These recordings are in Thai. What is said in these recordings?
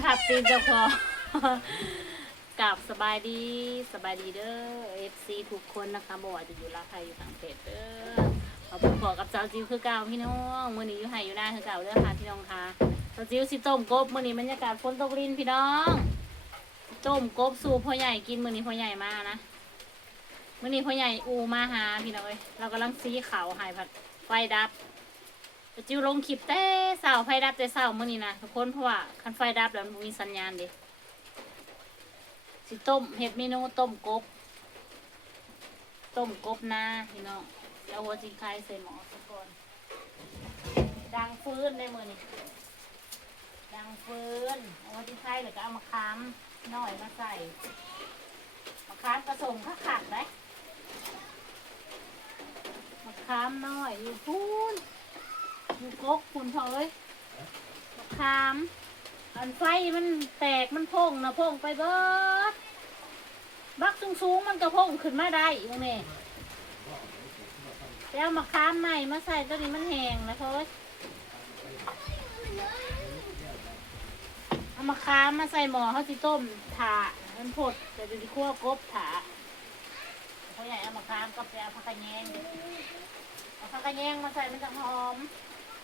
มาทับตีนเจ้าของกับสบายดีสบายดีเด้อเอฟซีทุกคนนะคะบอกว่าจะอยู่ลาไทยอยู่ต่างประเทศเด้อเอาผมบอกกับเจ้าจิวคือเก่าพี่น้องมื้อนี้อยู่ไห้อยู่หน้าคือเก่าเด้อค่ะพี่น้องค่ะเจ้าจิวสิต้มกบมื้อนี้บรรยากาศฝนตกรินพี่น้องต้มกบสู่พ่อใหญ่กินมื้อนี้พ่อใหญ่มานะมื้อนี้พ่อใหญ่อูมาหาพี่น้องเอ้ยเรากำลังซีเขาหายผัดไฟดับ จิวลงคลิปแต่เสาไฟดับแต่เสาเมื่อนี้นะทุกคนเพราะว่าคันไฟดับแล้วมันมีสัญญาณดิสิต้มเห็ดเมนูต้มกบ ต้มกบนาพี่น้องเดี๋ยวหัวจิงไคใส่หม้อสักก่อนดังฟื้นในมือนี่ดังฟื้นเอาหัวจิงไคแล้วก็เอามาค้ำหน่อยมาใส่มาค้ำผสมข้าขัดไหมมาค้ำหน่อยอยู่พูน ยู่กกคุณเขาเลยมะขาม อันไฟมันแตกมันพงนะพงไปเบิด บักสูงสูงๆมันก็พงขึ้นมาได้อยู่นี่แล้วมะขามใหม่มาใส่ตัวนี้มันแห้งนะเพื่อนเอามะขามมาใส่หม้อเขาสิต้มถามันผดแต่ดูดิคั่วกบถาเขาใหญ่เอามะขามกับไปเอาผักกระแยงเอาผักกระแยงมาใส่มันจะหอม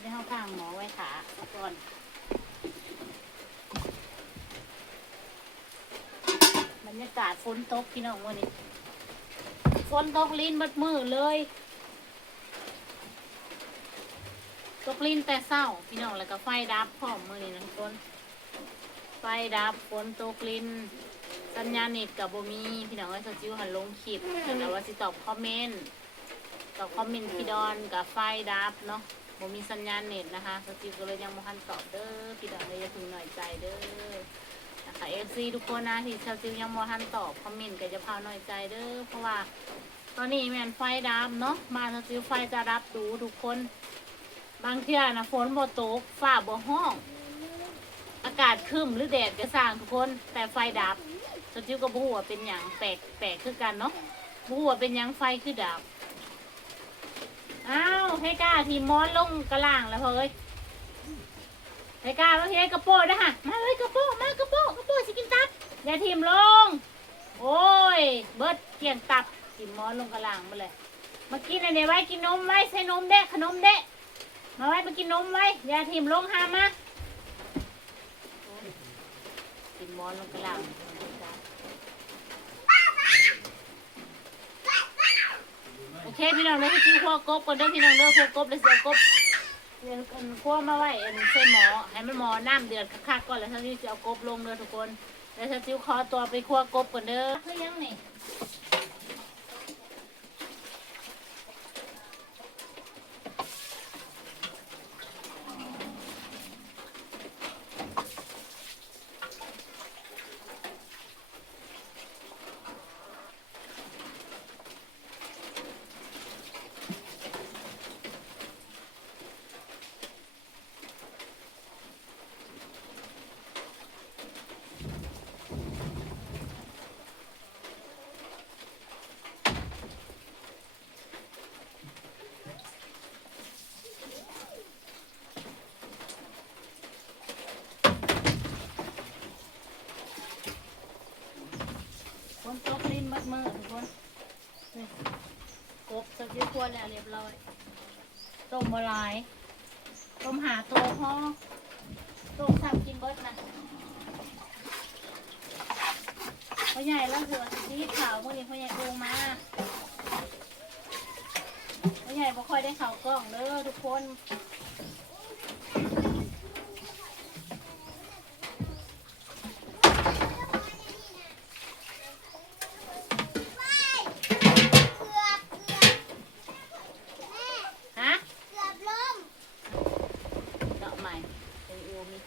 ได้เข้าข้างหมอไว้ขาก่อนบรรยากาศฝนตกพี่น้องวันนี้ฝนตกลิ้นมัดมือเลย ตกลิ้นแต่เศร้า พี่น้องแล้วก็ไฟดับพร้อมมือนี่นะทุกคนไฟดับฝนตกลินสัญญาณเน็ตกับโบมี พี่น้องก็จะจิ้วหันลงคลิปแต่ว่าสิตอบคอมเมนต์ตอบคอมเมนต์พี่ดอนกับไฟดับเนาะ โบมีสัญญาณเน็ตนะคะสจิวก็เลยยังไม่ทันตอบเด้อพี่ดอนเลยจะพึงหน่อยใจเด้อนะคะเอฟซีทุกคนนะที่สจิวยังไม่ทันตอบคอมเมนต์ก็จะพาหน่อยใจเด้อเพราะว่า ตอนนี้แมนไฟดับเนาะมาสจิวไฟจะดับดูทุกคน บางเที่ยนะฝนบ่ตกฟ้าบ่ห้อง อากาศครึ้มหรือแดดก็สร้างทุกคนแต่ไฟดับสจิวก็บฮูว่าเป็นอย่างแปลกแปลกคือกันเนาะบฮูว่าเป็นอย่างไฟคือดับ อ้าวให้กล้าทีมอนลงกระล่างแล้วเฮ้ยให้กล้ามาเฮ้ยกระโปงนะฮะมาเลยกระโปงมากระโปงกระโปงสิกินตับอย่าทีมลง โอ้ย เบิดเกี่ยงตับทีมอนลงกระล่างมาเลยมากินอันนี้ไว้กินนมไว้ใส่นมเด้ขนมเด้มาไว้มากินนมไว้อย่าทีมลงหามากินมอนลงกระลังโอ เคพี่น้องเลยกินขั้วกบก่อนเด้อพี่น้องเด้อขั้วกบเลยเสียกบเรียนกันขั้วมาไว้เอ็นใส่หมอให้มันหมอน้ำเดือดคักๆก่อนแล้วท่านี้จะเอากบลงเด้อทุกคนแล้วท่านจิ้วขอตัวไปขั้วกบก่อนเด้อคือยังนี่ตกลิ้น มือทุกคนนี่กบสักยี่ขั้วแล้วเรียบร้อย ต้มบหลาย ต้มหาโตพอต้มซ้ำกินเบิดนะพ่อใหญ่แล้วเสือสีขาวพวกนี้พ่อใหญ่โกงมาพ่อใหญ่บ่ค่อยได้ข่าวกล้องเด้อทุกคน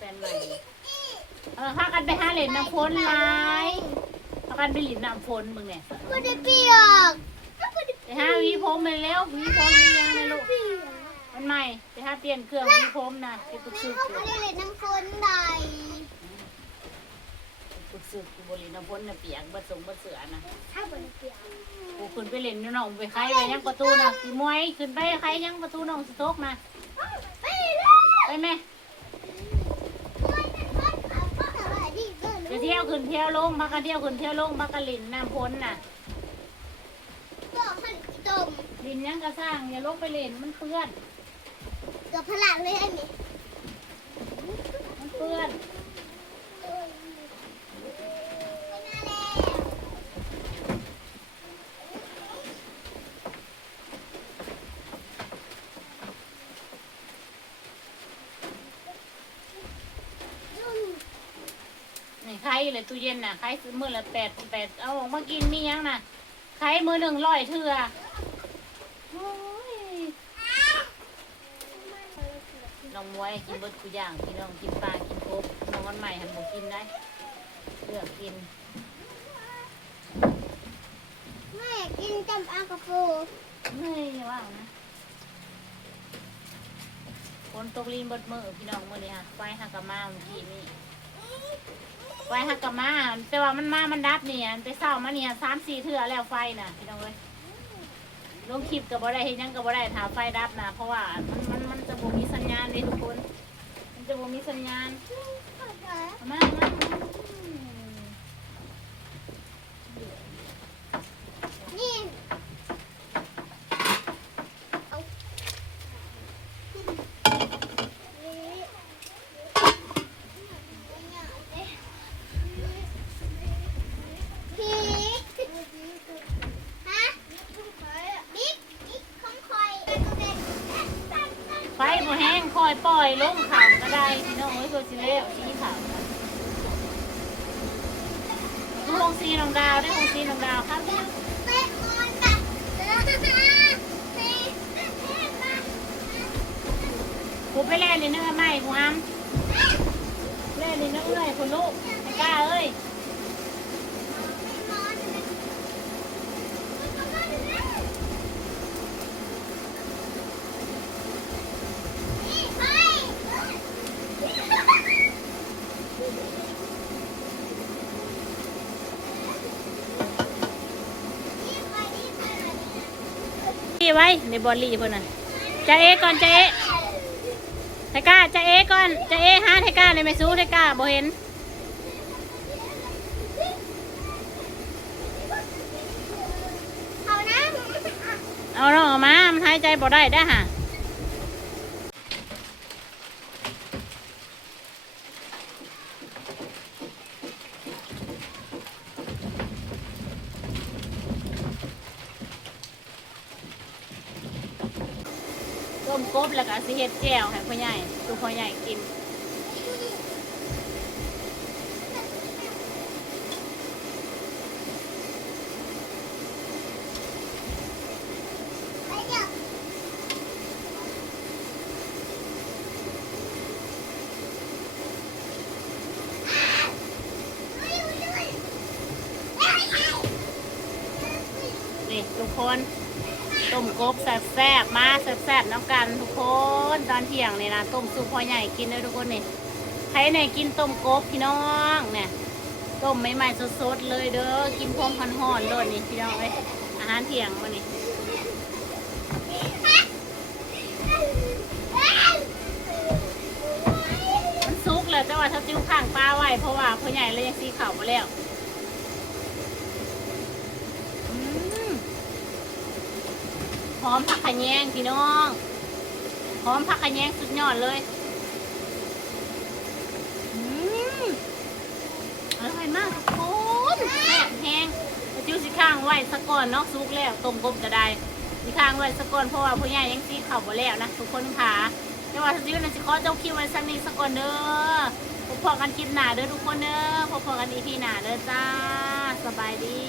ฟนใหม่เออพากันไปห้าเหรียญน้ำฝนไลายพากันไปเหรียญน้ำฝนมึงเนี่ยไม่ได้เปียกไปห้าวีพรมไปแล้ววีพรมยังไงลูกมันใหม่ไปห้าเปลี่ยนเครื่องวีพรมนะไปปรึกษาเขาไม่ได้เหรียญน้ำฝนใดปรึกษาบริณำฝนน่ะเปียกบัดสงบัเสือนะถ้าบริเปียกกูขึ้นไปเล่นน้องไปใครยังประตูน่ะสี่มวยขึ้นไปใครยังประตูน้องสต๊อกนะไปไหม ขึ้นเที่ยวลงมากันเที่ยวขึ้นเที่ยวลงมากันลินน้ำพ้นน่ะก็มันจมลินยังกระสร้างอย่าลงไปเล่นมันเปื้อนเกือบพลังเลยไอ้นี่มันเปื้อน นี่ไข่เลยตู้เย็นน่ะไข่ซื้อมือละแปดแปดเอาออกมากินมียังน่ะไข่มือหนึ่งร้อยเถื่อโอ้ยน้องมวยกินเบิดทุกอย่างพี่น้องกินปลากินกบน้องวันใหม่หันบอกกินได้เลือกกิน แม่กินจำอังกะฟูเฮ้ยอย่าว่างนะฝนตกลีนเบิดมือพี่น้องมือนี่ค่ะไฟหักกะมาเมื่อกี้นี่ ไฟหักกะมาแต่ว่ามันมามันดับเนี่ยแต่เศร้ามาเนี่ยสามสี่เถื่อแล้วไฟน่ะพี่น้องเอ้ยลงคลิปกับบ่ได้เห็นยังกับบ่ได้ถามไฟดับนะเพราะว่ามันมันมันจะบ่มีสัญญาณเลยทุกคน มันจะบ่มีสัญญาณเอามาเอามาเอามา อยปล่อยลงข่าวก็ได้พี่น้องเอ้ยตัวจิเล้วสีขาวดูหงสีน้องดาวได้หงสีน้องดาวครับกูไปเล่นในเนื้อไหมกูอ้ำเล่นในเนื้อเอ้ยคุณลูกไอ้ก้าเอ้ย ไว้ในบอลลี่เพื่อนน่ะจะเอก่อนจะเอไทก้าจะเอก่อนจะเอหาไทก้าเลยไม่สู้ไทก้าบ่เห็นเอานะเอาน้องออกมา มันหายใจบ่ได้ได้อห่ะ มกบแล้วก็สิเฮ็ดแจ่วให้พ่อใหญ่ดูพ่อใหญ่กิน ไปเดี๋ยว นี่ทุกคนต้ม กบแซ่บๆมาแซ่บๆน้ำกันทุกคนตอนเที่ยงเนี่ยนะต้มซุปพ่อใหญ่กินเลยทุกคนนี่ใครไหนกินต้มกบพี่น้องเนี่ยต้มใหม่ๆสดๆเลยเด้อกินพร้อมพันห่อนๆเลยนี่พี่น้องเอ้ยอาหารเที่ยงมานี่มันซุกเลยแต่ว่าถ้าจิ้วข้างปลาไว้เพราะว่าพ่อใหญ่เลยยังซีข่าวมาแล้ว อืม หอมผักขะแยงพี่น้องหอมผักขะแยงสุดยอดเลยอร่อยมากทุกคนแซ่บแห้งจิ้วสิข้างไว้สะก่อนเนอกซุกแล้วต้มกบจะได้สิข้างไว้สะก่อนเพราะว่าผู้ใหญ่ยังซีเข่าบ่แล้วนะทุกคนค่ะแต่ว่าจิ้วน่ะสิขอเจ้าคิวไว้สักนิดสะก่อนเด้อพบพอกันคลิปหน้าเด้อทุกคนเด้อพบพอกันอีพีหน้าเด้อจ้าสบายดี